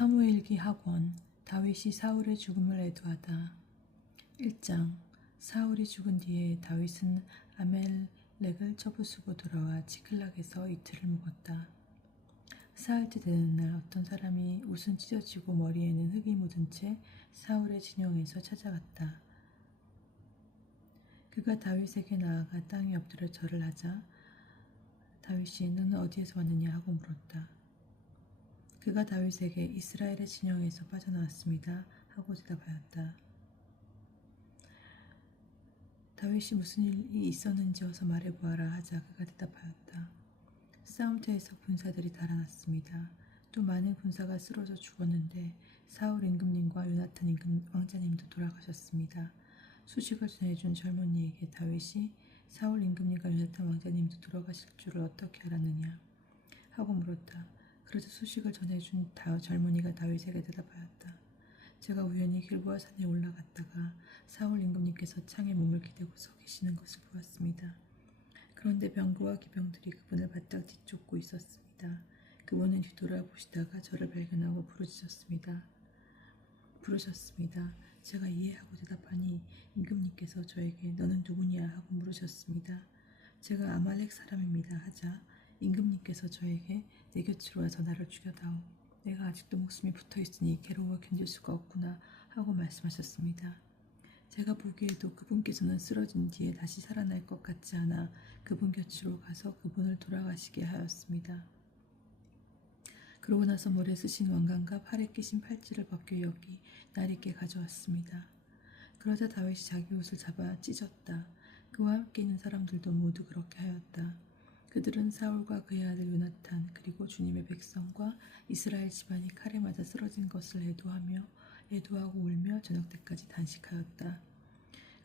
사무엘기 학원. 다윗이 사울의 죽음을 애도하다. 1장. 사울이 죽은 뒤에 다윗은 아멜렉을 쳐부수고 돌아와 지클락에서 이틀을 묵었다. 사흘째 되는 날 어떤 사람이 옷은 찢어지고 머리에는 흙이 묻은 채 사울의 진영에서 찾아갔다. 그가 다윗에게 나아가 땅에 엎드려 절을 하자 다윗이 너는 어디에서 왔느냐 하고 물었다. 그가 다윗에게 이스라엘의 진영에서 빠져나왔습니다 하고 대답하였다. 다윗이 무슨 일이 있었는지 어서 말해보아라 하자 그가 대답하였다. 싸움터에서 군사들이 달아났습니다. 또 많은 군사가 쓰러져 죽었는데 사울 임금님과 요나탄 왕자님도 돌아가셨습니다. 소식을 전해준 젊은이에게 다윗이 사울 임금님과 요나탄 왕자님도 돌아가실 줄을 어떻게 알았느냐 하고 물었다. 그러자 소식을 전해준 젊은이가 다윗에게 대답하였다. 제가 우연히 길보아 산에 올라갔다가 사울 임금님께서 창에 몸을 기대고 서 계시는 것을 보았습니다. 그런데 병거와 기병들이 그분을 바짝 뒤쫓고 있었습니다. 그분은 뒤돌아보시다가 저를 발견하고 부르셨습니다. 제가 이해하고 대답하니 임금님께서 저에게 너는 누구냐 하고 물으셨습니다. 제가 아말렉 사람입니다 하자 임금님께서 저에게 내 곁으로 와서 나를 죽여다오. 내가 아직도 목숨이 붙어있으니 괴로워 견딜 수가 없구나 하고 말씀하셨습니다. 제가 보기에도 그분께서는 쓰러진 뒤에 다시 살아날 것 같지 않아 그분 곁으로 가서 그분을 돌아가시게 하였습니다. 그러고 나서 머리에 쓰신 왕관과 팔에 끼신 팔찌를 벗겨 여기 날 있게 가져왔습니다. 그러자 다윗이 자기 옷을 잡아 찢었다. 그와 함께 있는 사람들도 모두 그렇게 하였다. 그들은 사울과 그의 아들 요나탄 그리고 주님의 백성과 이스라엘 집안이 칼에 맞아 쓰러진 것을 애도하고 울며 저녁 때까지 단식하였다.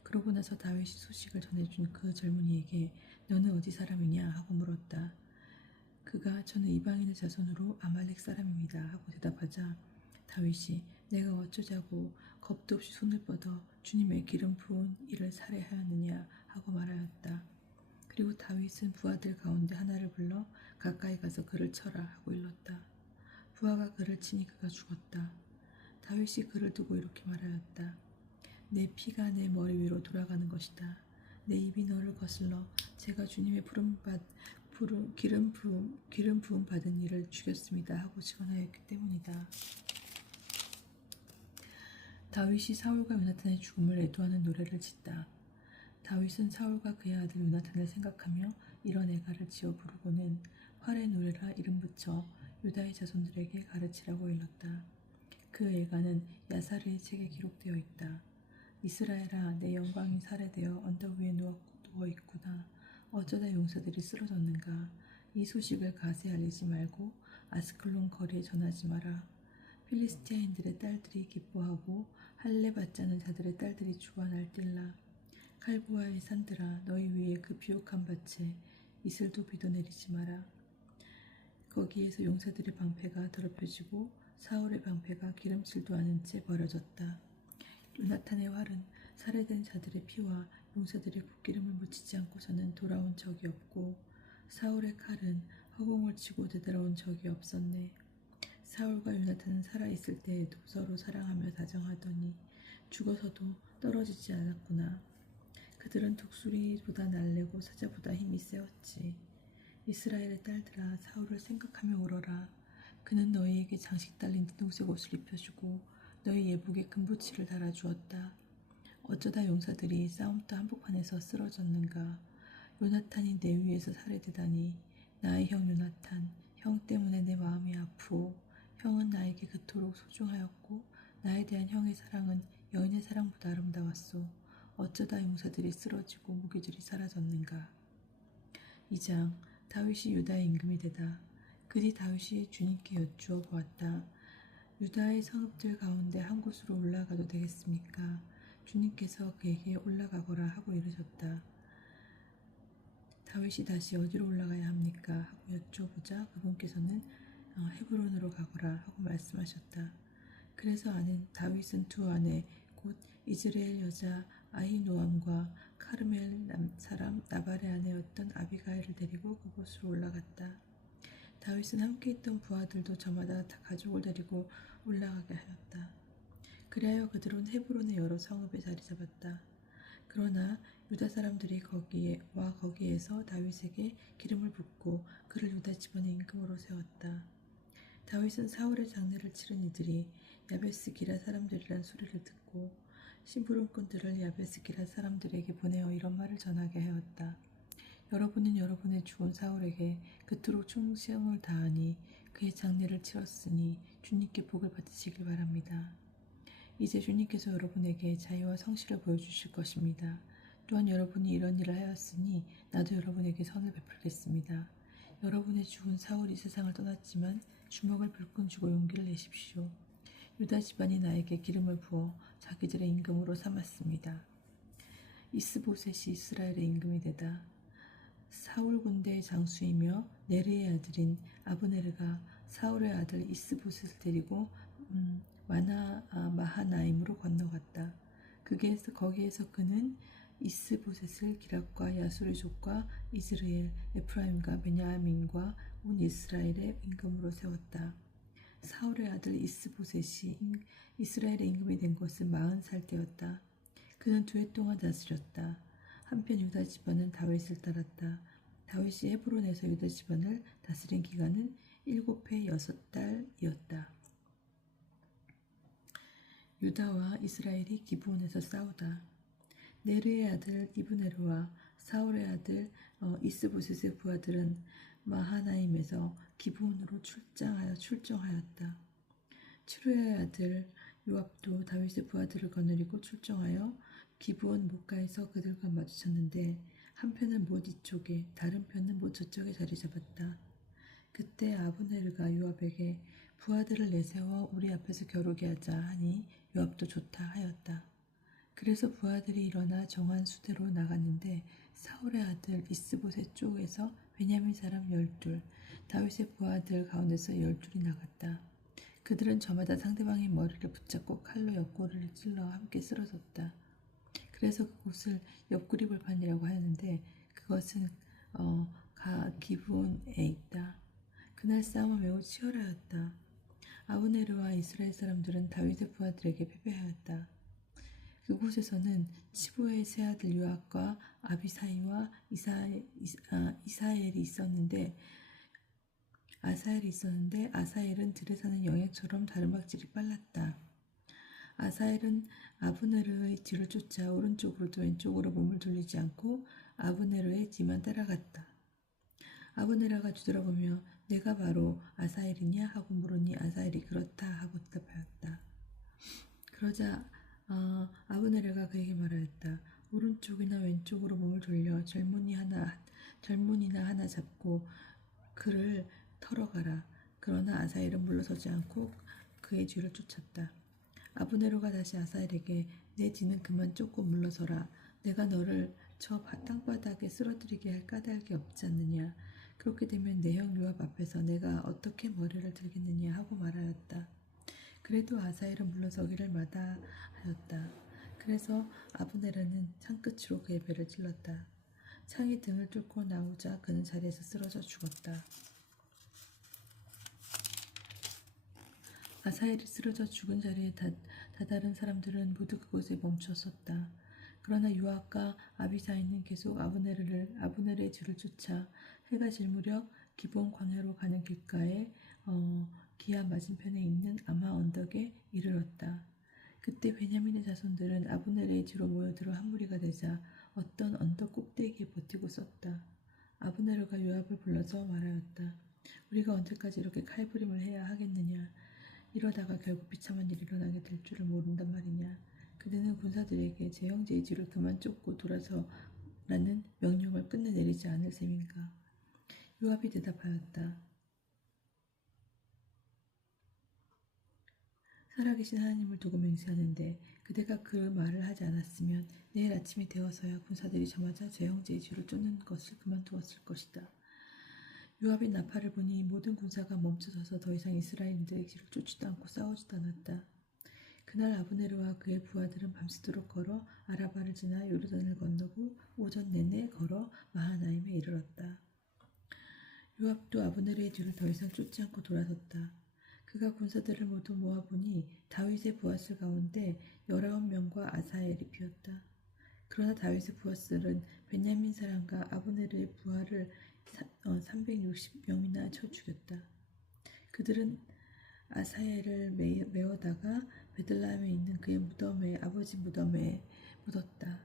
그러고 나서 다윗이 소식을 전해준 그 젊은이에게 너는 어디 사람이냐 하고 물었다. 그가 저는 이방인의 자손으로 아말렉 사람입니다 하고 대답하자 다윗이 내가 어쩌자고 겁도 없이 손을 뻗어 주님의 기름 부은 이를 살해하였느냐 하고 말하였다. 그리고 다윗은 부하들 가운데 하나를 불러 가까이 가서 그를 쳐라 하고 일렀다. 부하가 그를 치니 그가 죽었다. 다윗이 그를 두고 이렇게 말하였다. 내 피가 내 머리 위로 돌아가는 것이다. 내 입이 너를 거슬러 제가 주님의 기름 부음 받은 이를 죽였습니다 하고 증언하였기 때문이다. 다윗이 사울과 요나탄의 죽음을 애도하는 노래를 짓다. 다윗은 사울과 그의 아들 요나탄을 생각하며 이런 애가를 지어 부르고는 활의 노래라 이름 붙여 유다의 자손들에게 가르치라고 일렀다. 그 애가는 야사르의 책에 기록되어 있다. 이스라엘아 내 영광이 살해되어 언덕 위에 누워 있구나. 어쩌다 용사들이 쓰러졌는가. 이 소식을 갓에 알리지 말고 아스클론 거리에 전하지 마라. 필리스티아인들의 딸들이 기뻐하고 할례 받지 않은 자들의 딸들이 주와 날뛸라. 갈보아의 산들아 너희 위에 그 비옥한 밭에 이슬도 비도 내리지 마라. 거기에서 용사들의 방패가 더럽혀지고 사울의 방패가 기름칠도 않은 채 버려졌다. 요나탄의 활은 살해된 자들의 피와 용사들의 붓기름을 묻히지 않고서는 돌아온 적이 없고 사울의 칼은 허공을 치고 되돌아온 적이 없었네. 사울과 요나탄은 살아있을 때에도 서로 사랑하며 다정하더니 죽어서도 떨어지지 않았구나. 그들은 독수리보다 날래고 사자보다 힘이 세었지. 이스라엘의 딸들아 사울을 생각하며 울어라. 그는 너희에게 장식 달린 분홍색 옷을 입혀주고 너희 예복에 금붙이를 달아주었다. 어쩌다 용사들이 싸움터 한복판에서 쓰러졌는가. 요나탄이 내 위에서 살해되다니. 나의 형 요나탄, 형 때문에 내 마음이 아프오. 형은 나에게 그토록 소중하였고 나에 대한 형의 사랑은 여인의 사랑보다 아름다웠소. 어쩌다 용사들이 쓰러지고 무기들이 사라졌는가. 2장. 다윗이 유다의 임금이 되다. 그뒤 다윗이 주님께 여쭈어 보았다. 유다의 성읍들 가운데 한 곳으로 올라가도 되겠습니까? 주님께서 그에게 올라가거라 하고 이르셨다. 다윗이 다시 어디로 올라가야 합니까? 하고 여쭤보자 그분께서는 헤브론으로 가거라 하고 말씀하셨다. 그래서 다윗은 두 아내 곧 이즈레엘 여자 아히노암과 카르멜 사람 나발의 아내였던 아비가일을 데리고 그곳으로 올라갔다. 다윗은 함께 있던 부하들도 저마다 다 가족을 데리고 올라가게 하였다. 그리하여 그들은 헤브론의 여러 성읍에 자리 잡았다. 그러나 유다 사람들이 거기에서 다윗에게 기름을 붓고 그를 유다 집안의 임금으로 세웠다. 다윗은 사울의 장례를 치른 이들이 야베스 기라 사람들이란 소리를 듣고 심부름꾼들을 야베스 기라 사람들에게 보내어 이런 말을 전하게 하였다. 여러분은 여러분의 죽은 사울에게 그토록 충성을 다하니 그의 장례를 치렀으니 주님께 복을 받으시길 바랍니다. 이제 주님께서 여러분에게 자유와 성실을 보여주실 것입니다. 또한 여러분이 이런 일을 하였으니 나도 여러분에게 선을 베풀겠습니다. 여러분의 죽은 사울이 세상을 떠났지만 주먹을 불끈 쥐고 용기를 내십시오. 유다 집안이 나에게 기름을 부어 자기들의 임금으로 삼았습니다. 이스보셋이 이스라엘의 임금이 되다. 사울 군대의 장수이며 네르의 아들인 아브네르가 사울의 아들 이스보셋을 데리고 마하나임으로 건너갔다. 거기에서 그는 이스보셋을 기랍과 야술의 족과 이스라엘, 에프라임과 베냐민과 온 이스라엘의 임금으로 세웠다. 사울의 아들 이스보셋이 이스라엘의 임금이 된 것은 40살 때였다. 그는 2해 동안 다스렸다. 한편 유다 집안은 다윗을 따랐다. 다윗이 헤브론에서 유다 집안을 다스린 기간은 7해 6달이었다. 유다와 이스라엘이 기브온에서 싸우다. 네르의 아들 이브네르와 사울의 아들 이스보셋의 부하들은 마하나임에서 기브온으로 출정하였다. 추루의 아들 요압도 다윗의 부하들을 거느리고 출정하여 기브온 못가에서 그들과 마주쳤는데 한 편은 못 이쪽에 다른 편은 못 저쪽에 자리 잡았다. 그때 아브네르가 요압에게 부하들을 내세워 우리 앞에서 겨루게 하자 하니 요압도 좋다 하였다. 그래서 부하들이 일어나 정한 수대로 나갔는데 사울의 아들 이스보셋 쪽에서 베냐민 사람 12, 다윗의 부하들 가운데서 12이 나갔다. 그들은 저마다 상대방의 머리를 붙잡고 칼로 옆구리를 찔러 함께 쓰러졌다. 그래서 그곳을 옆구리 벌판이라고 하였는데 그것은 기브온에 있다. 그날 싸움은 매우 치열하였다. 아브네르와 이스라엘 사람들은 다윗의 부하들에게 패배하였다. 그곳에서는 치부의 세 아들 요압과 아비사이와 아사엘이 있었는데 아사엘은 들에 사는 영양처럼 다름박질이 빨랐다. 아사엘은 아브네르의 뒤를 쫓아 오른쪽으로도 왼쪽으로 몸을 돌리지 않고 아브네르의 뒤만 따라갔다. 아브네르가 뒤돌아보며 내가 바로 아사엘이냐 하고 물으니 아사엘이 그렇다 하고 대답하였다. 그러자 아브네르가 그에게 말하였다. 오른쪽이나 왼쪽으로 몸을 돌려 젊은이나 하나 잡고 그를 털어가라. 그러나 아사엘은 물러서지 않고 그의 뒤를 쫓았다. 아브네르가 다시 아사엘에게 내 뒤는 그만 쫓고 물러서라. 내가 너를 저 땅바닥에 쓰러뜨리게 할 까닭이 없지 않느냐. 그렇게 되면 내 형 요압 앞에서 내가 어떻게 머리를 들겠느냐 하고 말하였다. 그래도 아사엘은 물러서기를 마다하였다. 그래서 아브네르는 창끝으로 그의 배를 찔렀다. 창이 등을 뚫고 나오자 그는 자리에서 쓰러져 죽었다. 아사엘이 쓰러져 죽은 자리에 다다른 사람들은 모두 그곳에 멈춰섰다. 그러나 요압과 아비사이는 계속 아브네르의 뒤를 쫓아 해가 질 무렵 기브온 광야로 가는 길가에 기아 맞은편에 있는 아마 언덕에 이르렀다. 그때 베냐민의 자손들은 아브네르의 뒤로 모여들어 한 무리가 되자 어떤 언덕 꼭대기에 버티고 섰다. 아브네르가 요압을 불러서 말하였다. 우리가 언제까지 이렇게 칼부림을 해야 하겠느냐. 이러다가 결국 비참한 일이 일어나게 될 줄을 모른단 말이냐. 그대는 군사들에게 제 형제의 뒤를 그만 쫓고 돌아서라는 명령을 끝내 내리지 않을 셈인가. 요압이 대답하였다. 살아계신 하나님을 두고 맹세하는데 그대가 그 말을 하지 않았으면 내일 아침이 되어서야 군사들이 저마다 제 형제의 뒤를 쫓는 것을 그만두었을 것이다. 요압이 나팔을 보니 모든 군사가 멈춰서서 더 이상 이스라엘인들의 뒤를 쫓지도 않고 싸우지도 않았다. 그날 아브네르와 그의 부하들은 밤새도록 걸어 아라바를 지나 요르단을 건너고 오전 내내 걸어 마하나임에 이르렀다. 요압도 아브넬의 뒤를 더 이상 쫓지 않고 돌아섰다. 그가 군사들을 모두 모아보니 다윗의 부하스 가운데 19명과 아사엘이 비었다. 그러나 다윗의 부하스는 베냐민 사람과 아브넬의 부하를 360명이나 쳐 죽였다. 그들은 아사엘을 메어다가 베들레헴에 있는 그의 무덤에 아버지 무덤에 묻었다.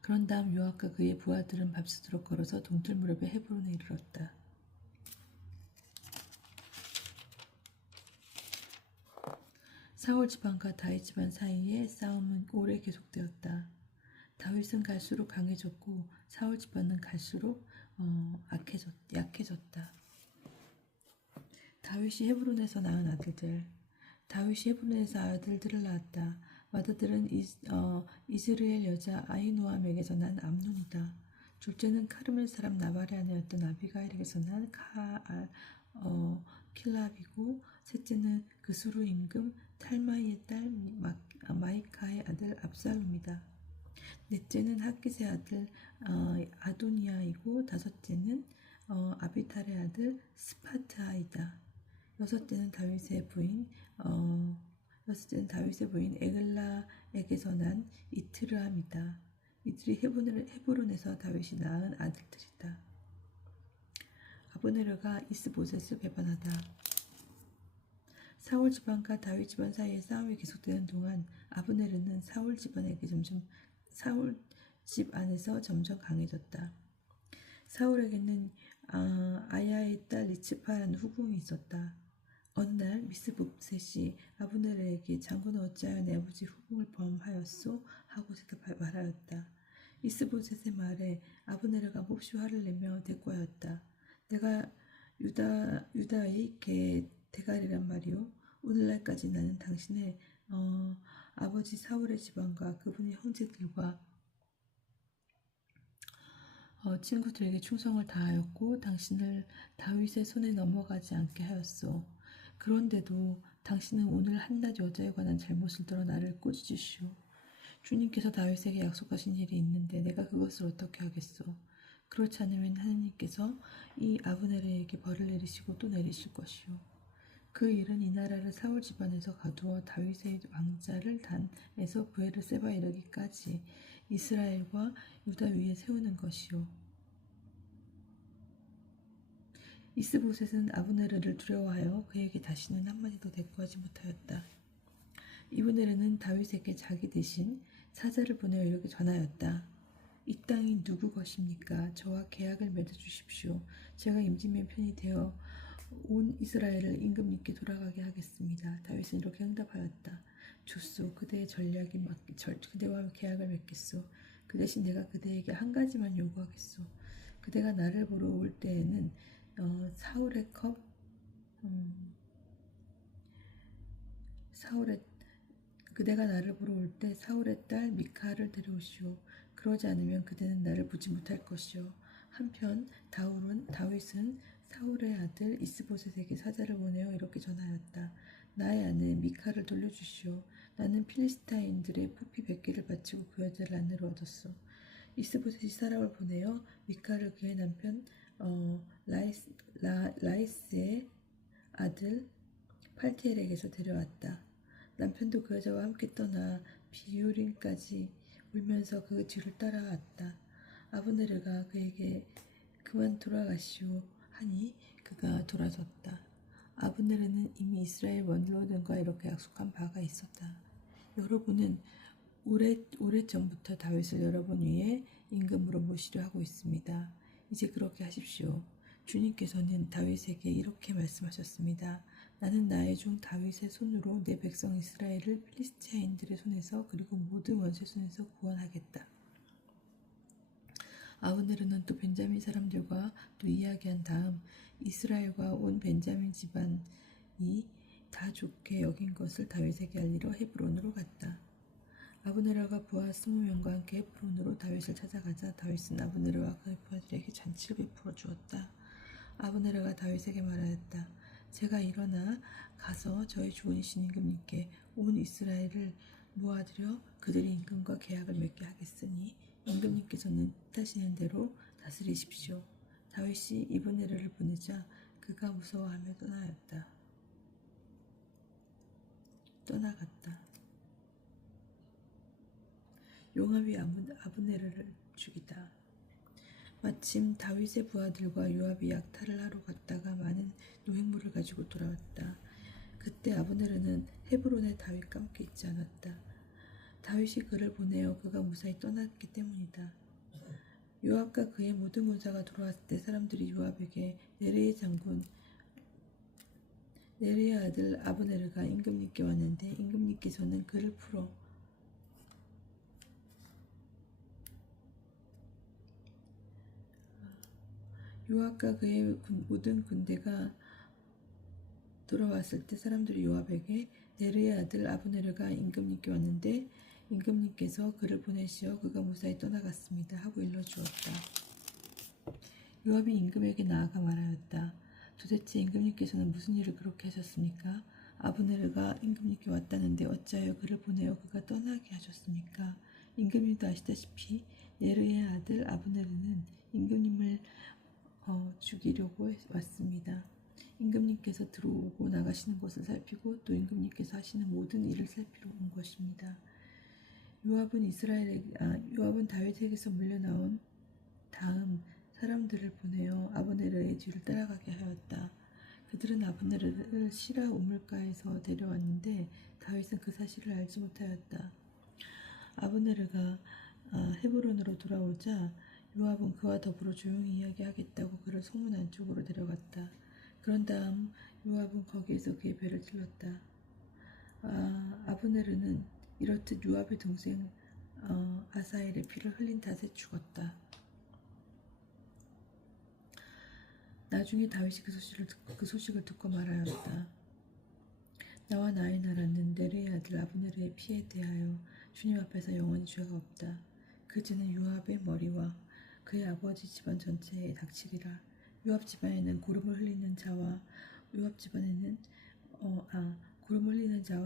그런 다음 요압과 그의 부하들은 밤새도록 걸어서 동틀 무렵에 헤브론에 이르렀다. 사울 집안과 다윗 집안 사이에 싸움은 오래 계속되었다. 다윗은 갈수록 강해졌고 사울 집안은 갈수록 약해졌다. 다윗이 헤브론에서 낳은 아들들. 다윗이 헤브론에서 아들들을 낳았다. 맏아들은 이즈르엘 여자 아히노암에게서 난 암논이다. 둘째는 카르멜 사람 나발의 아내였던 아비가일에게서 난 킬랍이고, 셋째는 그수루 임금 탈마이의 딸 마이카의 아들 압살롬이다. 넷째는 핫깃의 아들 아도니아이고, 다섯째는 아비탈의 아들 스파트아이다. 여섯째는 다윗의 부인 에글라에게서 난 이트르암이다. 이들이 헤브론에서 다윗이 낳은 아들들이다. 아브네르가 이스보셋을 배반하다. 사울 집안과 다윗 집안 사이에 싸움이 계속되는 동안 아브네르는 사울 집 안에서 점점 강해졌다. 사울에게는 아야의 딸 리츠파라는 후궁이 있었다. 어느 날 미스보셋이 아브네르에게 장군은 어찌하여 내 아버지 후궁을 범하였소? 하고 말하였다. 이스보셋의 말에 아브네르가 몹시 화를 내며 대꾸하였다. 내가 유다의 대가리란 말이오. 오늘날까지 나는 당신의 아버지 사울의 집안과 그분의 형제들과 친구들에게 충성을 다하였고 당신을 다윗의 손에 넘어가지 않게 하였소. 그런데도 당신은 오늘 한낱 여자에 관한 잘못을 들어 나를 꾸짖으시오. 주님께서 다윗에게 약속하신 일이 있는데 내가 그것을 어떻게 하겠소. 그렇지 않으면 하느님께서 이 아브네르에게 벌을 내리시고 또 내리실 것이오. 그 일은 이 나라를 사울 집안에서 가두어 다윗의 왕자를 단에서 브에르세바 이르기까지 이스라엘과 유다 위에 세우는 것이오. 이스보셋은 아브네르를 두려워하여 그에게 다시는 한마디도 대꾸하지 못하였다. 이브네르는 다윗에게 자기 대신 사자를 보내어 이렇게 전하였다. 이 땅이 누구 것입니까? 저와 계약을 맺어주십시오. 제가 임진면 편이 되어 온 이스라엘을 임금님께 돌아가게 하겠습니다. 다윗은 이렇게 응답하였다. 좋소. 그대의 그대와 계약을 맺겠소. 그 대신 내가 그대에게 한 가지만 요구하겠소. 그대가 나를 보러 올 때에는 그대가 나를 보러 올 때 사울의 딸 미카를 데려오시오. 그러지 않으면 그대는 나를 보지 못할 것이오. 한편 다윗은 사울의 아들 이스보셋에게 사자를 보내어 이렇게 전하였다. 나의 아내 미카를 돌려주시오. 나는 필리스타인들의 포피 100개를 바치고 그 여자를 아내로 얻었소. 이스보셋이 사람을 보내어 미카를 그의 남편 라이스의 아들 팔티엘에게서 데려왔다. 남편도 그 여자와 함께 떠나 비유림까지 울면서 그 뒤를 따라왔다. 아브네르가 그에게 그만 돌아가시오 하니 그가 돌아섰다. 아브네르는 이미 이스라엘 원로들과 이렇게 약속한 바가 있었다. 여러분은 오래전부터 다윗을 여러분 위에 임금으로 모시려 하고 있습니다. 이제 그렇게 하십시오. 주님께서는 다윗에게 이렇게 말씀하셨습니다. 나는 나의 종 다윗의 손으로 내 백성 이스라엘을 필리스티아인들의 손에서 그리고 모든 원수의 손에서 구원하겠다. 아브네르는 또 벤자민 사람들과 또 이야기한 다음 이스라엘과 온 벤자민 집안이 다 좋게 여긴 것을 다윗에게 알리러 헤브론으로 갔다. 아브네르가 부하 20명과 함께 헤브론으로 다윗을 찾아가자 다윗은 아브네르와 그의 부하들에게 잔치를 베풀어 주었다. 아브네르가 다윗에게 말하였다. 제가 일어나 가서 저희 주인이신 임금님께 온 이스라엘을 모아들여 그들의 임금과 계약을 맺게 하겠으니 임금님께서는 뜻하시는 대로 다스리십시오. 다윗이 아브네르를 보내자 그가 무서워하며 떠나갔다. 요압이 아브네르를 죽이다. 마침 다윗의 부하들과 요압이 약탈을 하러 갔다가 많은 노획물을 가지고 돌아왔다. 그때 아브네르는 헤브론에 다윗과 함께 있지 않았다. 다윗이 그를 보내어 그가 무사히 떠났기 때문이다. 요압과 그의 모든 군사가 돌아왔을 때 사람들이 요압에게 네르의 아들 아브네르가 임금님께 왔는데 임금님께서는 그를 풀어 요압과 그의 모든 군대가 돌아왔을 때 사람들이 요압에게 네르의 아들 아브네르가 임금님께 왔는데 임금님께서 그를 보내시어 그가 무사히 떠나갔습니다 하고 일러주었다. 요압이 임금에게 나아가 말하였다. 도대체 임금님께서는 무슨 일을 그렇게 하셨습니까? 아브네르가 임금님께 왔다는데 어찌하여 그를 보내어 그가 떠나게 하셨습니까? 임금님도 아시다시피 네르의 아들 아브네르는 임금님을 죽이려고 왔습니다. 임금님께서 들어오고 나가시는 것을 살피고 또 임금님께서 하시는 모든 일을 살피러 온 것입니다. 요압은 다윗에게서 물려나온 다음 사람들을 보내어 아브네르의 뒤를 따라가게 하였다. 그들은 아브네르를 시라 우물가에서 데려왔는데 다윗은 그 사실을 알지 못하였다. 아브네르가 헤브론으로 돌아오자 요압은 그와 더불어 조용히 이야기하겠다고 그를 소문 안쪽으로 데려갔다. 그런 다음 요압은 거기에서 그의 배를 찔렀다. 아브네르는 이렇듯 요압의 동생 아사엘의 피를 흘린 탓에 죽었다. 나중에 다윗이 그 소식을 듣고 말하였다. 나와 나의 나라는 네르의 아들 아브네르의 피에 대하여 주님 앞에서 영원히 죄가 없다. 그 죄는 요압의 머리와 그의 아버지 집안 전체에 닥치리라. 요압 집안에는 고름을 흘리는 자와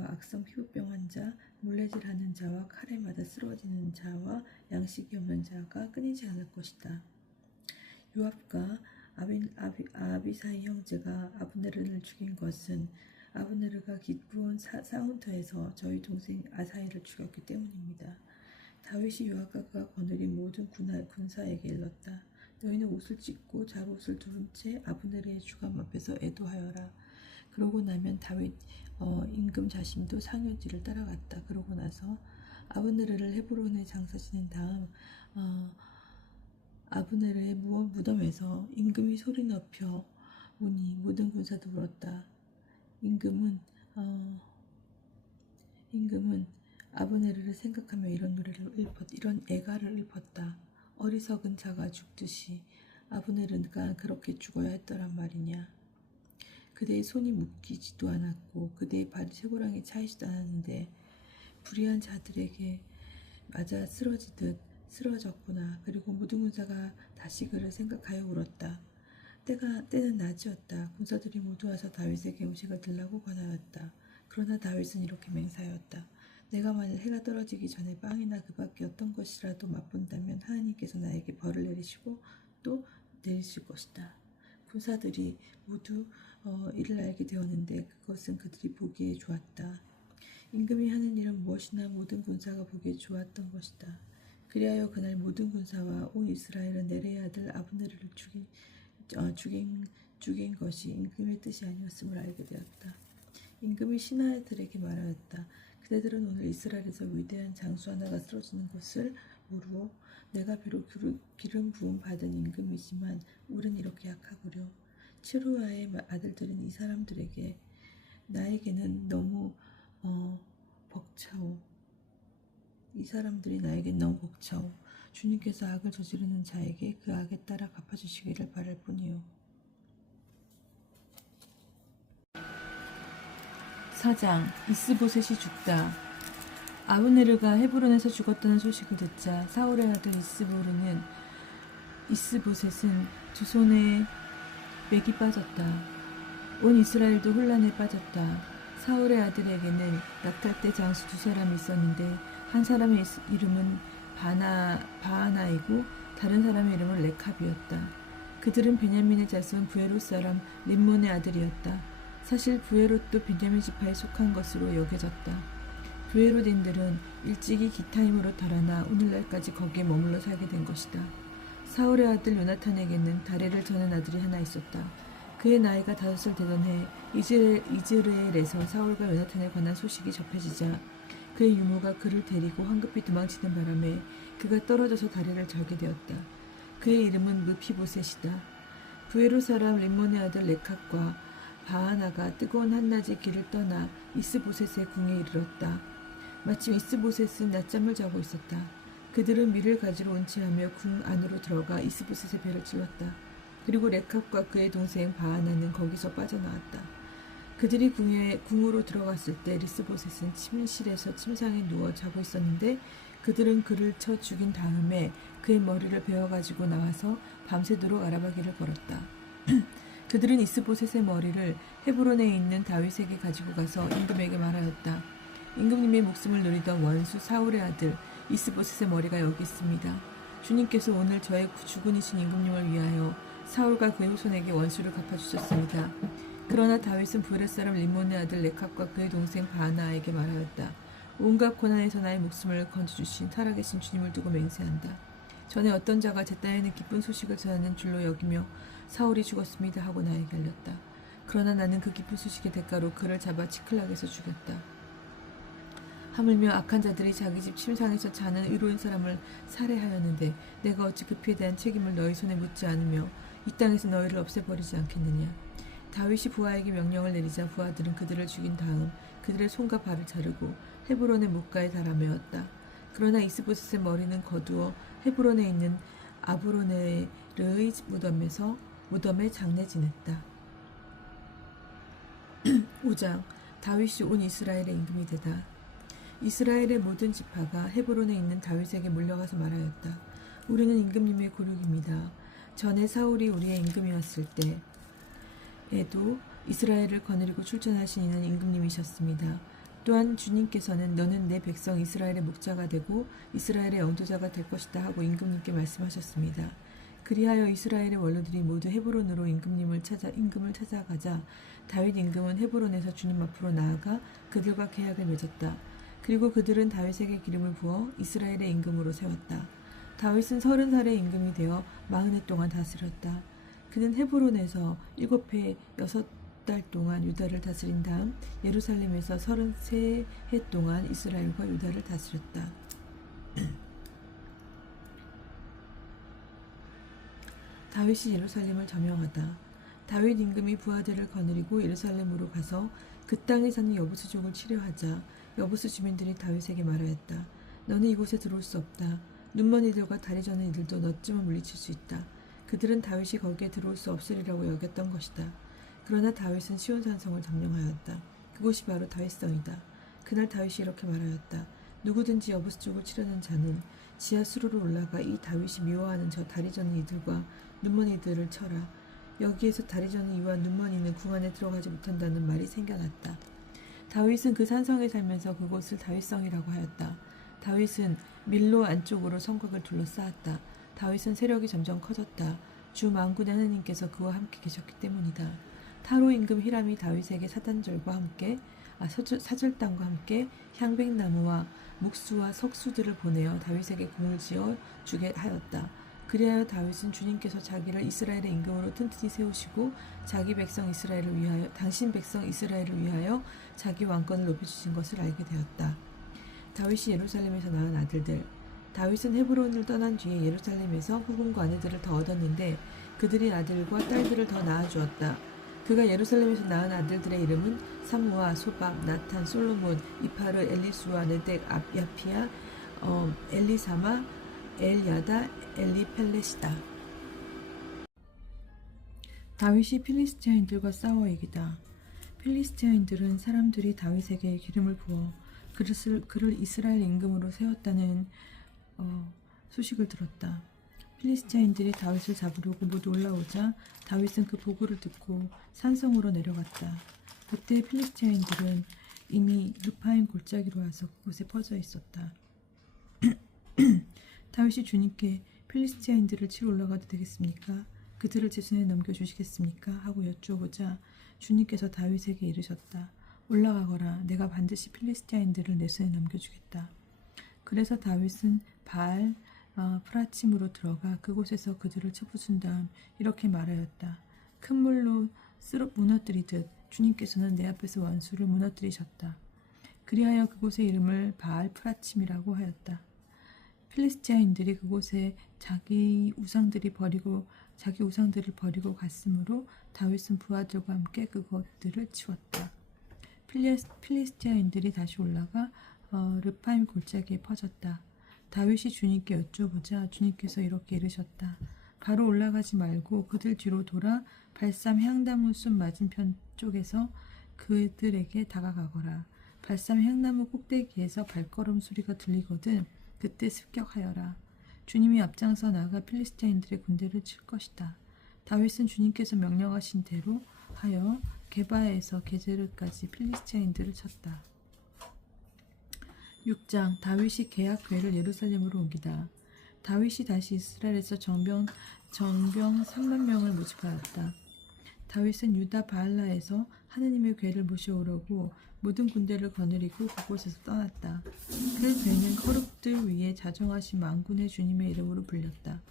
악성 피부병 환자, 물레질하는 자와 칼에 맞아 쓰러지는 자와 양식이 없는 자가 끊이지 않을 것이다. 요압과 아비사이 형제가 아브네르를 죽인 것은 아브네르가 기브온 사운터에서 저희 동생 아사엘을 죽였기 때문입니다. 다윗이 요압과 그가 거느린 모든 군사에게 일렀다. 너희는 옷을 찢고 자루옷을 두른 채 아브네르의 주감 앞에서 애도하여라. 그러고 나면 다윗 임금 자신도 상여지를 따라갔다. 그러고 나서 아브네르를 헤브론에 장사 지낸 다음 아브네르의 무덤에서 임금이 소리 높여 오니 모든 군사도 울었다. 임금은 아브네르를 생각하며 이런 애가를 읊었다. 어리석은 자가 죽듯이 아브네르가 그렇게 죽어야 했더란 말이냐. 그대의 손이 묶이지도 않았고 그대의 발이 쇠고랑에 차이지도 않았는데 불의한 자들에게 맞아 쓰러지듯 쓰러졌구나. 그리고 모든 군사가 다시 그를 생각하여 울었다. 때는 낮이었다. 군사들이 모두 와서 다윗에게 음식을 들라고 권하였다. 그러나 다윗은 이렇게 맹세하였다. 내가 만일 해가 떨어지기 전에 빵이나 그 밖에 어떤 것이라도 맛본다면 하나님께서 나에게 벌을 내리시고 또 내리실 것이다. 군사들이 모두 이를 알게 되었는데 그것은 그들이 보기에 좋았다. 임금이 하는 일은 무엇이나 모든 군사가 보기에 좋았던 것이다. 그리하여 그날 모든 군사와 온 이스라엘은 네르의 아들 아브네르를 죽인 것이 임금의 뜻이 아니었음을 알게 되었다. 임금이 신하들에게 말하였다. 그대들은 오늘 이스라엘에서 위대한 장수 하나가 쓰러지는 것을 모르오. 내가 비록 기름 부음 받은 임금이지만 우린 이렇게 약하구려. 치루아의 아들들인 이 사람들에게 나에게는 너무 벅차오. 이 사람들이 나에겐 너무 벅차오. 주님께서 악을 저지르는 자에게 그 악에 따라 갚아주시기를 바랄 뿐이오. 4장 이스보셋이 죽다. 아브네르가 헤브론에서 죽었다는 소식을 듣자 사울의 아들 이스보셋은 두 손에 맥이 빠졌다. 온 이스라엘도 혼란에 빠졌다. 사울의 아들에게는 약탈 때 장수 두 사람이 있었는데 한 사람의 이름은 바하나이고 다른 사람의 이름은 레캅이었다. 그들은 베냐민의 자손 부에롯 사람 림몬의 아들이었다. 사실 부에롯도 베냐민 지파에 속한 것으로 여겨졌다. 부에롯인들은 일찍이 기타임으로 달아나 오늘날까지 거기에 머물러 살게 된 것이다. 사울의 아들 요나탄에게는 다리를 저는 아들이 하나 있었다. 그의 나이가 5살 되던 해 이즈레엘에서 사울과 요나탄에 관한 소식이 접해지자 그의 유모가 그를 데리고 황급히 도망치는 바람에 그가 떨어져서 다리를 절게 되었다. 그의 이름은 무피보셋이다. 부에롯 사람 림몬의 아들 레캅과 바하나가 뜨거운 한낮의 길을 떠나 이스보셋의 궁에 이르렀다. 마침 이스보셋은 낮잠을 자고 있었다. 그들은 밀을 가지러 온치하며 궁 안으로 들어가 이스보셋의 배를 찔렀다. 그리고 레캅과 그의 동생 바하나는 거기서 빠져나왔다. 그들이 궁으로 들어갔을 때 이스보셋은 침실에서 침상에 누워 자고 있었는데 그들은 그를 쳐 죽인 다음에 그의 머리를 베어가지고 나와서 밤새도록 알아보기를 걸었다. 그들은 이스보셋의 머리를 헤브론에 있는 다윗에게 가지고 가서 임금에게 말하였다. 임금님의 목숨을 누리던 원수 사울의 아들 이스보셋의 머리가 여기 있습니다. 주님께서 오늘 저의 주군이신 임금님을 위하여 사울과 그의 후손에게 원수를 갚아주셨습니다. 그러나 다윗은 부에롯 사람 림몬의 아들 레캅과 그의 동생 바하나에게 말하였다. 온갖 고난에서 나의 목숨을 건져주신 살아계신 주님을 두고 맹세한다. 전에 어떤 자가 제 딴에는 기쁜 소식을 전하는 줄로 여기며 사울이 죽었습니다 하고 나에게 알렸다. 그러나 나는 그 기쁜 소식의 대가로 그를 잡아 지클락에서 죽였다. 하물며 악한 자들이 자기 집 침상에서 자는 의로운 사람을 살해하였는데 내가 어찌 그 피에 대한 책임을 너희 손에 묻지 않으며 이 땅에서 너희를 없애버리지 않겠느냐. 다윗이 부하에게 명령을 내리자 부하들은 그들을 죽인 다음 그들의 손과 발을 자르고 헤브론의 뭇가에 달아 메었다. 그러나 이스보셋의 머리는 거두어 헤브론에 있는 아브로네의 무덤에 장례 지냈다. 5장 다윗이 온 이스라엘의 임금이 되다. 이스라엘의 모든 지파가 헤브론에 있는 다윗에게 몰려가서 말하였다. 우리는 임금님의 고륙입니다. 전에 사울이 우리의 임금이었을 때에도 이스라엘을 거느리고 출전하신 이는 임금님이셨습니다. 또한 주님께서는 너는 내 백성 이스라엘의 목자가 되고 이스라엘의 영도자가 될 것이다 하고 임금님께 말씀하셨습니다. 그리하여 이스라엘의 원로들이 모두 헤브론으로 임금을 찾아가자 다윗 임금은 헤브론에서 주님 앞으로 나아가 그들과 계약을 맺었다. 그리고 그들은 다윗에게 기름을 부어 이스라엘의 임금으로 세웠다. 다윗은 30살의 임금이 되어 40해 동안 다스렸다. 그는 헤브론에서 7해 6달 동안 유다를 다스린 다음 예루살렘에서 33해 동안 이스라엘과 유다를 다스렸다. 다윗이 예루살렘을 점령하다. 다윗 임금이 부하들을 거느리고 예루살렘으로 가서 그 땅에 사는 여부수족을 치려하자 여부수 주민들이 다윗에게 말하였다. 너는 이곳에 들어올 수 없다. 눈먼 이들과 다리 저는 이들도 너쯤은 물리칠 수 있다. 그들은 다윗이 거기에 들어올 수 없으리라고 여겼던 것이다. 그러나 다윗은 시온산성을 점령하였다. 그곳이 바로 다윗성이다. 그날 다윗이 이렇게 말하였다. 누구든지 여부수족을 치려는 자는 지하 수로로 올라가 이 다윗이 미워하는 저 다리 저는 이들과 눈먼 이들을 쳐라. 여기에서 다리 저는 이와 눈먼 이는 궁 안에 들어가지 못한다는 말이 생겨났다. 다윗은 그 산성에 살면서 그곳을 다윗성이라고 하였다. 다윗은 밀로 안쪽으로 성곽을 둘러싸았다. 다윗은 세력이 점점 커졌다. 주 만군의 하느님께서 그와 함께 계셨기 때문이다. 타로 임금 히람이 다윗에게 사절단과 함께 향백나무와 묵수와 석수들을 보내어 다윗에게 궁을 지어 주게 하였다. 그리하여 다윗은 주님께서 자기를 이스라엘의 임금으로 튼튼히 세우시고 당신 백성 이스라엘을 위하여 자기 왕권을 높여주신 것을 알게 되었다. 다윗이 예루살렘에서 낳은 아들들. 다윗은 헤브론을 떠난 뒤에 예루살렘에서 후궁과 아내들을 더 얻었는데 그들이 아들과 딸들을 더 낳아주었다. 그가 예루살렘에서 낳은 아들들의 이름은 사무아, 소밥, 나탄, 솔로몬, 이파르, 엘리수아, 네덱, 야피아, 엘리사마, 엘야다, 엘리펠렛이다. 다윗이 필리스티아인들과 싸워 이기다. 필리스티아인들은 사람들이 다윗에게 기름을 부어 그를 이스라엘 임금으로 세웠다는 소식을 들었다. 필리스티아인들이 다윗을 잡으려고 모두 올라오자 다윗은 그 보고를 듣고 산성으로 내려갔다. 그때 필리스티아인들은 이미 루파임 골짜기로 와서 그곳에 퍼져 있었다. 다윗이 주님께 필리스티아인들을 치러 올라가도 되겠습니까? 그들을 제 손에 넘겨주시겠습니까? 하고 여쭈어보자 주님께서 다윗에게 이르셨다. 올라가거라. 내가 반드시 필리스티아인들을 내 손에 넘겨주겠다. 그래서 다윗은 바알 프라침으로 들어가 그곳에서 그들을 쳐부순 다음 이렇게 말하였다. 큰 물로 무너뜨리듯 주님께서는 내 앞에서 원수를 무너뜨리셨다. 그리하여 그곳의 이름을 바알 프라침이라고 하였다. 필리스티아인들이 그곳에 자기 우상들을 버리고 갔으므로 다윗은 부하들과 함께 그것들을 치웠다. 필리스티아인들이 다시 올라가 르파임 골짜기에 퍼졌다. 다윗이 주님께 여쭤보자 주님께서 이렇게 이르셨다. 바로 올라가지 말고 그들 뒤로 돌아 발삼 향나무 숲 맞은편 쪽에서 그들에게 다가가거라. 발삼 향나무 꼭대기에서 발걸음 소리가 들리거든 그때 습격하여라. 주님이 앞장서 나가 필리스티아인들의 군대를 칠 것이다. 다윗은 주님께서 명령하신 대로 하여 게바에서 게제르까지 필리스티아인들을 쳤다. 6장 다윗이 계약궤를 예루살렘으로 옮기다. 다윗이 다시 이스라엘에서 정병 3만 명을 모집하였다. 다윗은 유다 바알라에서 하느님의 궤를 모셔오려고 모든 군대를 거느리고 그곳에서 떠났다. 그 궤는 거룩들 위에 자정하신 만군의 주님의 이름으로 불렸다.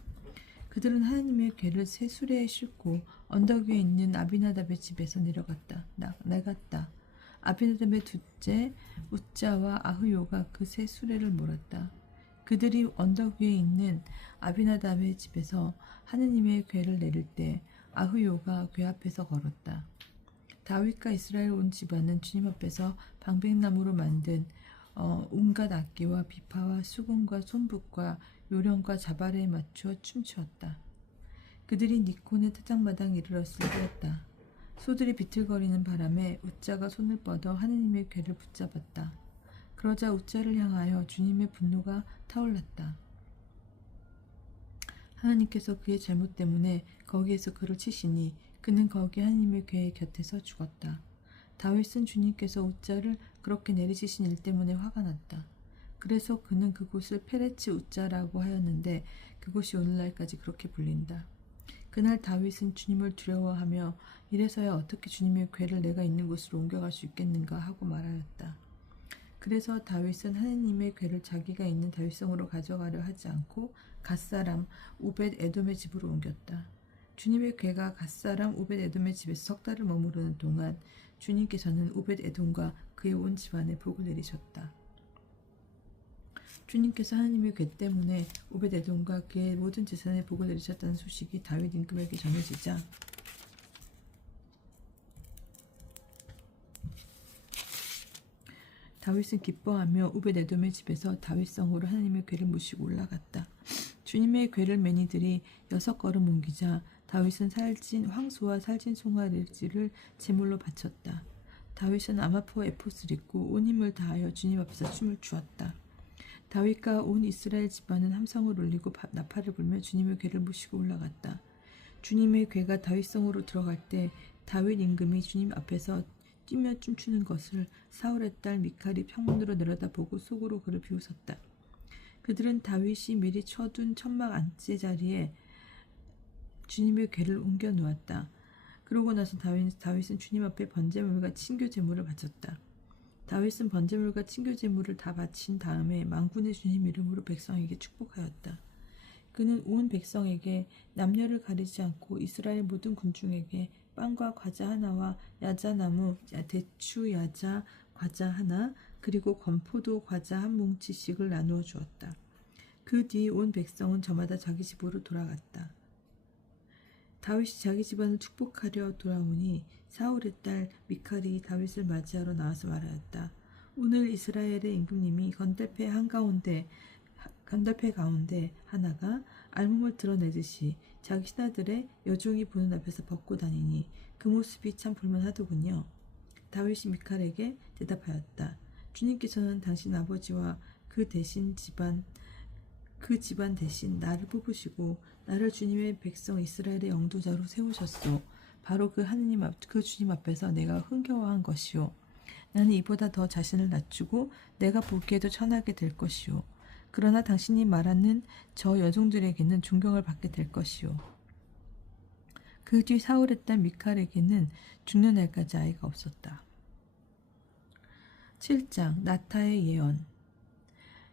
그들은 하느님의 궤를 새 수레에 싣고 언덕 위에 있는 아비나답의 집에서 나갔다. 아비나답의 둘째 웃자와 아흐요가 그 새 수레를 몰았다. 그들이 언덕 위에 있는 아비나답의 집에서 하느님의 궤를 내릴 때 아흐요가 궤 앞에서 걸었다. 다윗과 이스라엘 온 집안은 주님 앞에서 방백나무로 만든 온갖 악기와 비파와 수금과 손붓과 요령과 자바레에 맞추어 춤추었다. 그들이 니콘의 타작마당에 이르렀을 때였다. 소들이 비틀거리는 바람에 웃자가 손을 뻗어 하느님의 궤를 붙잡았다. 그러자 웃자를 향하여 주님의 분노가 타올랐다. 하나님께서 그의 잘못 때문에 거기에서 그를 치시니 그는 거기 하나님의 궤의 곁에서 죽었다. 다윗은 주님께서 웃자를 그렇게 내리치신 일 때문에 화가 났다. 그래서 그는 그곳을 페레츠 웃자라고 하였는데 그곳이 오늘날까지 그렇게 불린다. 그날 다윗은 주님을 두려워하며 이래서야 어떻게 주님의 궤를 내가 있는 곳으로 옮겨갈 수 있겠는가 하고 말하였다. 그래서 다윗은 하느님의 궤를 자기가 있는 다윗성으로 가져가려 하지 않고 갓사람 오벳 에돔의 집으로 옮겼다. 주님의 궤가 갓사람 오벳 에돔의 집에서 석 달을 머무르는 동안 주님께서는 오벳 에돔과 그의 온 집안에 복을 내리셨다. 주님께서 하나님의 궤 때문에 오벳 에돔과 그의 모든 재산에 복을 내리셨다는 소식이 다윗 임금에게 전해지자 다윗은 기뻐하며 오벳 에돔의 집에서 다윗성으로 하나님의 궤를 모시고 올라갔다. 주님의 궤를 매니들이 6걸음 옮기자 다윗은 황소와 살찐 송아지를 제물로 바쳤다. 다윗은 아마포 에봇을 입고 온 힘을 다하여 주님 앞에서 춤을 추었다. 다윗과 온 이스라엘 집안은 함성을 울리고 나팔을 불며 주님의 궤를 모시고 올라갔다. 주님의 궤가 다윗성으로 들어갈 때 다윗 임금이 주님 앞에서 뛰며 춤추는 것을 사울의 딸 미칼이 평문으로 내려다보고 속으로 그를 비웃었다. 그들은 다윗이 미리 쳐둔 천막 안제 자리에 주님의 궤를 옮겨 놓았다. 그러고 나서 다윗은 주님 앞에 번제물과 친교 제물을 바쳤다. 다윗은 번제물과 친교 제물을 다 바친 다음에 만군의 주님 이름으로 백성에게 축복하였다. 그는 온 백성에게 남녀를 가리지 않고 이스라엘 모든 군중에게 빵과 과자 하나와 야자나무, 대추, 야자, 과자 하나, 그리고 건포도 과자 한 뭉치씩을 나누어 주었다. 그 뒤 온 백성은 저마다 자기 집으로 돌아갔다. 다윗이 자기 집안을 축복하려 돌아오니 사울의 딸 미칼이 다윗을 맞이하러 나와서 말하였다. 오늘 이스라엘의 임금님이 건달패 가운데 하나가 알몸을 드러내듯이 자기 신하들의 여종이 보는 앞에서 벗고 다니니 그 모습이 참 볼만하더군요. 다윗이 미칼에게 대답하였다. 주님께서는 당신 아버지와 그 집안 대신 나를 뽑으시고 나를 주님의 백성 이스라엘의 영도자로 세우셨소. 바로 그 주님 앞에서 내가 흥겨워한 것이요. 나는 이보다 더 자신을 낮추고 내가 보기에도 천하게 될 것이요. 그러나 당신이 말하는 저 여종들에게는 존경을 받게 될 것이요. 그 뒤 사울의 딸 미칼에게는 죽는 날까지 아이가 없었다. 7장 나타의 예언.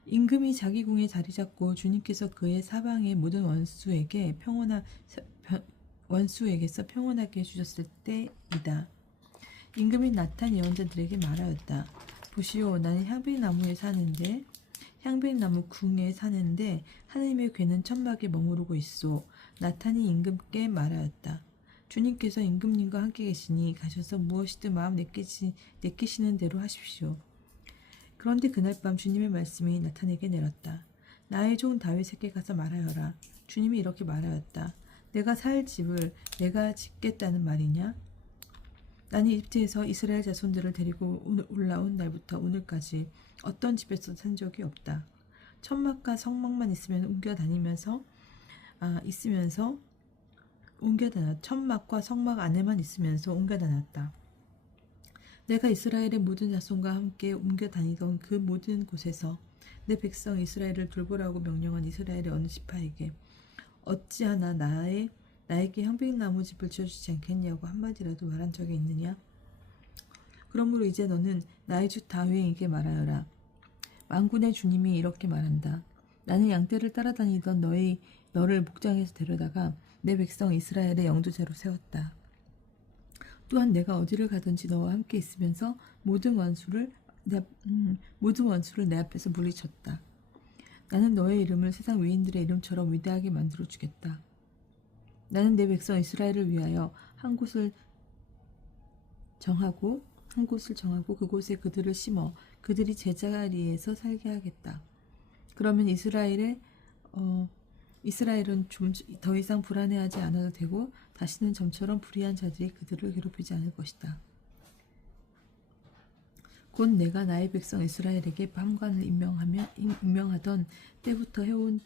임금이 자기 궁에 자리 잡고 주님께서 그의 사방의 모든 원수에게서 평온하게 해주셨을 때이다. 임금이 나탄 예언자들에게 말하였다. 보시오, 나는 향배나무 궁에 사는데 하느님의 괴는 천막에 머무르고 있소. 나탄이 임금께 말하였다. 주님께서 임금님과 함께 계시니 가셔서 무엇이든 마음 내키시는 대로 하십시오. 그런데 그날 밤 주님의 말씀이 나탄에게 내렸다. 나의 종 다윗에게 가서 말하여라. 주님이 이렇게 말하였다. 내가 살 집을 내가 짓겠다는 말이냐? 나는 이집트에서 이스라엘 자손들을 데리고 올라온 날부터 오늘까지 어떤 집에서 산 적이 없다. 천막과 성막만 천막과 성막 안에만 있으면서 옮겨 다녔다. 내가 이스라엘의 모든 자손과 함께 옮겨 다니던 그 모든 곳에서 내 백성 이스라엘을 돌보라고 명령한 이스라엘의 어느 지파에게 어찌하나 나에게 향백나무 집을 지어주지 않겠냐고 한마디라도 말한 적이 있느냐? 그러므로 이제 너는 나의 주 다윗에게 말하여라. 만군의 주님이 이렇게 말한다. 나는 양떼를 따라다니던 너를 목장에서 데려다가 내 백성 이스라엘의 영도자로 세웠다. 또한 내가 어디를 가든지 너와 함께 있으면서 모든 원수를 내 앞에서 물리쳤다. 나는 너의 이름을 세상 위인들의 이름처럼 위대하게 만들어 주겠다. 나는 내 백성 이스라엘을 위하여 한 곳을 정하고 그곳에 그들을 심어 그들이 제자리에서 살게 하겠다. 그러면 이스라엘은 좀 더 이상 불안해하지 않아도 되고 다시는 점처럼 불의한 자들이 그들을 괴롭히지 않을 것이다. 곧 내가 나의 백성 이스라엘에게 판관을 임명하던 때부터 해온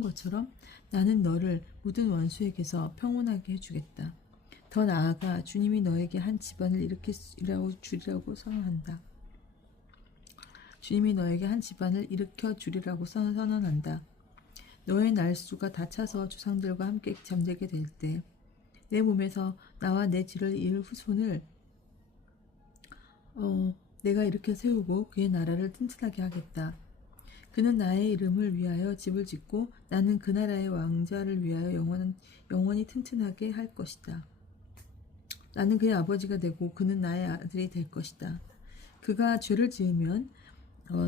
것처럼 나는 너를 모든 원수에게서 평온하게 해주겠다. 더 나아가 주님이 너에게 한 집안을 일으켜 주리라고 선언한다. 너의 날수가 다 차서 조상들과 함께 잠들게 될 때 내 몸에서 나와 내 뒤를 이을 후손을 내가 일으켜 세우고 그의 나라를 튼튼하게 하겠다. 그는 나의 이름을 위하여 집을 짓고 나는 그 나라의 왕자를 위하여 영원히 튼튼하게 할 것이다. 나는 그의 아버지가 되고 그는 나의 아들이 될 것이다. 그가 죄를 지으면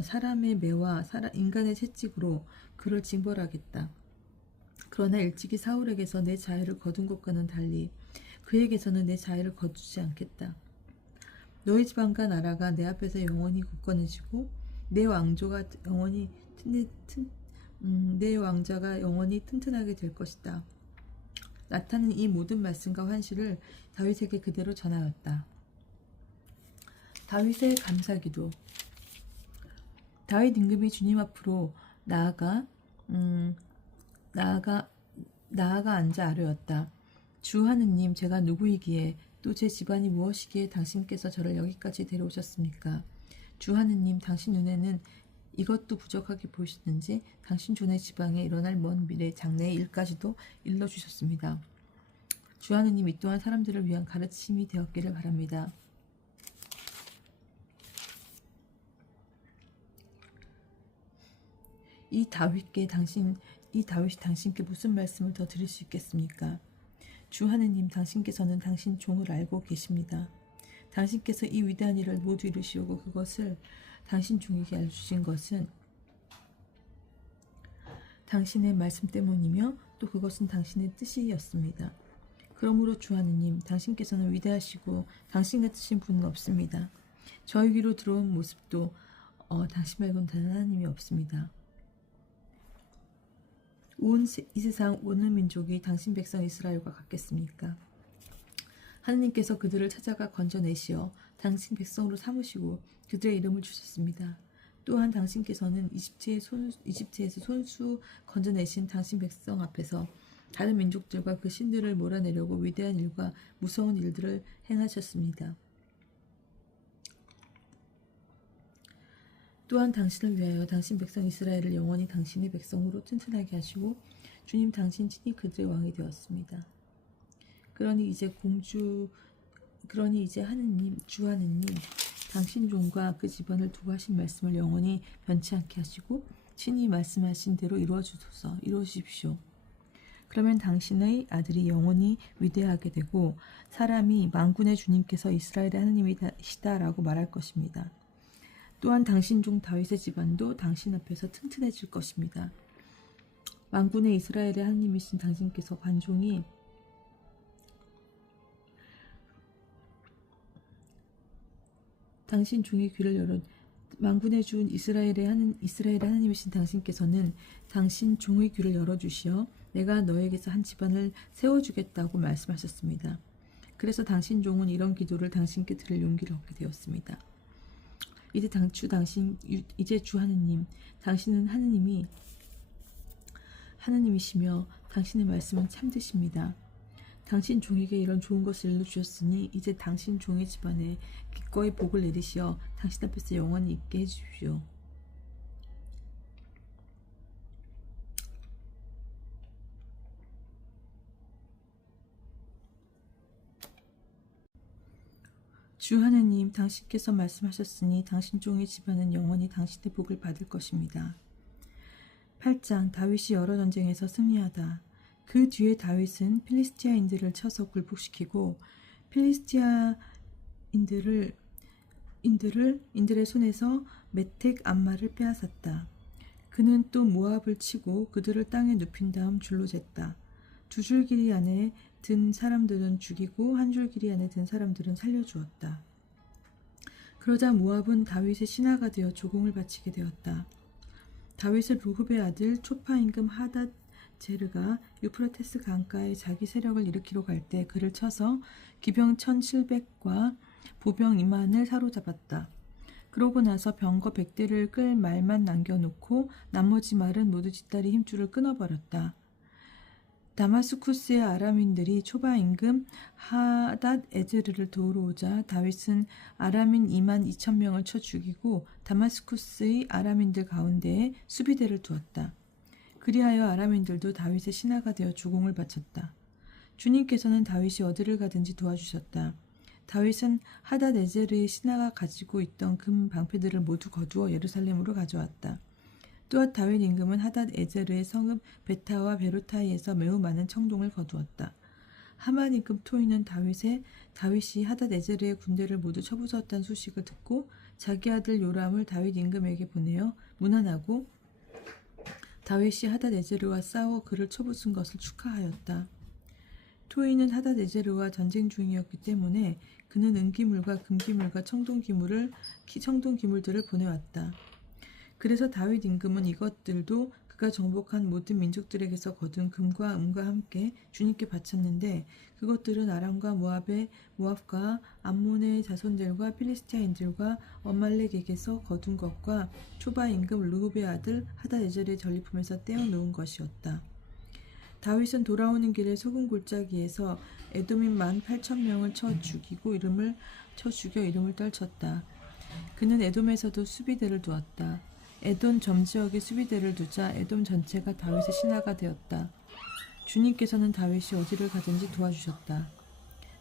사람의 매와 인간의 채찍으로 그를 징벌하겠다. 그러나 일찍이 사울에게서 내 자유를 거둔 것과는 달리 그에게서는 내 자유를 거두지 않겠다. 너희 지방과 나라가 내 앞에서 영원히 굳건해지고 내 왕자가 영원히 튼튼하게 될 것이다. 나탄은 이 모든 말씀과 환시를 다윗에게 그대로 전하였다. 다윗의 감사기도. 다윗 임금이 주님 앞으로 나아가 앉아 아뢰었다. 주 하느님, 제가 누구이기에 또 제 집안이 무엇이기에 당신께서 저를 여기까지 데려오셨습니까? 주 하느님, 당신 눈에는 이것도 부족하게 보이시는지 당신 존의 지방에 일어날 먼 미래 장래의 일까지도 일러주셨습니다. 주 하느님, 이 또한 사람들을 위한 가르침이 되었기를 바랍니다. 이 다윗이 당신께 무슨 말씀을 더 드릴 수 있겠습니까? 주 하느님, 당신께서는 당신 종을 알고 계십니다. 당신께서 이 위대한 일을 모두 이루시오고 그것을 당신 종에게 알려주신 것은 당신의 말씀 때문이며 또 그것은 당신의 뜻이었습니다. 그러므로 주 하느님, 당신께서는 위대하시고 당신 같으신 분은 없습니다. 저희 귀로 들어온 모습도 당신 말고는 다른 하나님이 없습니다. 이 세상 어느 민족이 당신 백성 이스라엘과 같겠습니까? 하느님께서 그들을 찾아가 건져내시어 당신 백성으로 삼으시고 그들의 이름을 주셨습니다. 또한 당신께서는 이집트에서 손수 건져내신 당신 백성 앞에서 다른 민족들과 그 신들을 몰아내려고 위대한 일과 무서운 일들을 행하셨습니다. 또한 당신을 위하여 당신 백성 이스라엘을 영원히 당신의 백성으로 튼튼하게 하시고 주님 당신 친히 그들의 왕이 되었습니다. 그러니 이제 하느님 주 하느님 당신 종과 그 집안을 두고 하신 말씀을 영원히 변치 않게 하시고 친히 말씀하신 대로 이루어주십시오. 그러면 당신의 아들이 영원히 위대하게 되고 사람이 만군의 주님께서 이스라엘의 하느님이시다라고 말할 것입니다. 또한 당신 종 다윗의 집안도 당신 앞에서 튼튼해질 것입니다. 만군의 이스라엘의 하느님이신 당신께서 관종이 당신 종의 귀를 열어 만군의 주 이스라엘의 하나님이신 당신께서는 당신 종의 귀를 열어주시어 내가 너에게서 한 집안을 세워주겠다고 말씀하셨습니다. 그래서 당신 종은 이런 기도를 당신께 드릴 용기를 얻게 되었습니다. 이제 주 하느님, 당신은 하느님이시며 당신의 말씀은 참되십니다. 당신 종에게 이런 좋은 것을 일러주셨으니 이제 당신 종의 집안에 기꺼이 복을 내리시어 당신 앞에서 영원히 있게 해주십시오. 주 하느님, 당신께서 말씀하셨으니 당신 종의 집안은 영원히 당신의 복을 받을 것입니다. 8장 다윗이 여러 전쟁에서 승리하다. 그 뒤에 다윗은 필리스티아인들을 쳐서 굴복시키고 필리스티아인들의 손에서 메텍 암마를 빼앗았다. 그는 또 모압을 치고 그들을 땅에 눕힌 다음 줄로 쟀다. 2줄 길이 안에 든 사람들은 죽이고 1줄 길이 안에 든 사람들은 살려주었다. 그러자 모압은 다윗의 신하가 되어 조공을 바치게 되었다. 다윗의 루흡의 아들 초파 임금 하닷 제르가 유프라테스 강가에 자기 세력을 일으키러 갈 때 그를 쳐서 기병 1700과 보병 2만을 사로잡았다. 그러고 나서 병거 100대를 끌 말만 남겨놓고 나머지 말은 모두 뒷다리 힘줄을 끊어버렸다. 다마스쿠스의 아람인들이 초바 임금 하닷 에제르를 도우러 오자 다윗은 아람인 2만 2천 명을 쳐 죽이고 다마스쿠스의 아람인들 가운데에 수비대를 두었다. 그리하여 아람인들도 다윗의 신하가 되어 주공을 바쳤다. 주님께서는 다윗이 어디를 가든지 도와주셨다. 다윗은 하닷 에제르의 신하가 가지고 있던 금 방패들을 모두 거두어 예루살렘으로 가져왔다. 또한 다윗 임금은 하닷 에제르의 성읍 베타와 베로타이에서 매우 많은 청동을 거두었다. 하만 임금 토이는 다윗이 하닷 에제르의 군대를 모두 쳐부수었다는 소식을 듣고 자기 아들 요람을 다윗 임금에게 보내어 문안하고 다윗이 하닷 에제르와 싸워 그를 쳐부순 것을 축하하였다. 토이는 하닷 에제르와 전쟁 중이었기 때문에 그는 은기물과 금기물과 청동기물들을 보내왔다. 그래서 다윗 임금은 이것들도 그가 정복한 모든 민족들에게서 거둔 금과 은과 함께 주님께 바쳤는데 그것들은 아람과 모압과 암몬의 자손들과 필리스티아인들과 엄말렉에게서 거둔 것과 초바 임금 르홉의 아들 하닷 에젤의 전리품에서 떼어놓은 것이었다. 다윗은 돌아오는 길에 소금 골짜기에서 에돔인 18,000명을 쳐 죽여 이름을 떨쳤다. 그는 에돔에서도 수비대를 두었다. 에돔 점지역에 수비대를 두자 에돔 전체가 다윗의 신하가 되었다. 주님께서는 다윗이 어디를 가든지 도와주셨다.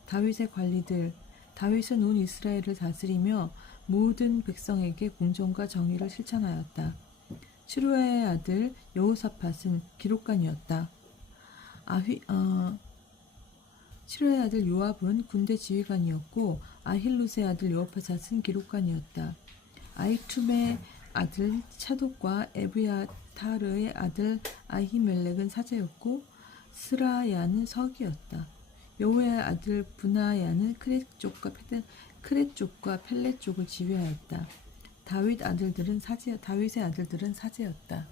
다윗의 관리들, 다윗은 온 이스라엘을 다스리며 모든 백성에게 공정과 정의를 실천하였다. 치루아의 아들 여호사밧은 기록관이었다. 치루아의 아들 요압은 군대 지휘관이었고 아힐롯의 아들 여호사밧은 기록관이었다. 아히툼의 아들 차독과 에브야타르의 아들 아히멜렉은 사제였고 스라야는 서기였다. 여호의 아들 분하야는 크렛 쪽과 펠렛 쪽을 지휘하였다. 다윗의 아들들은 사제였다.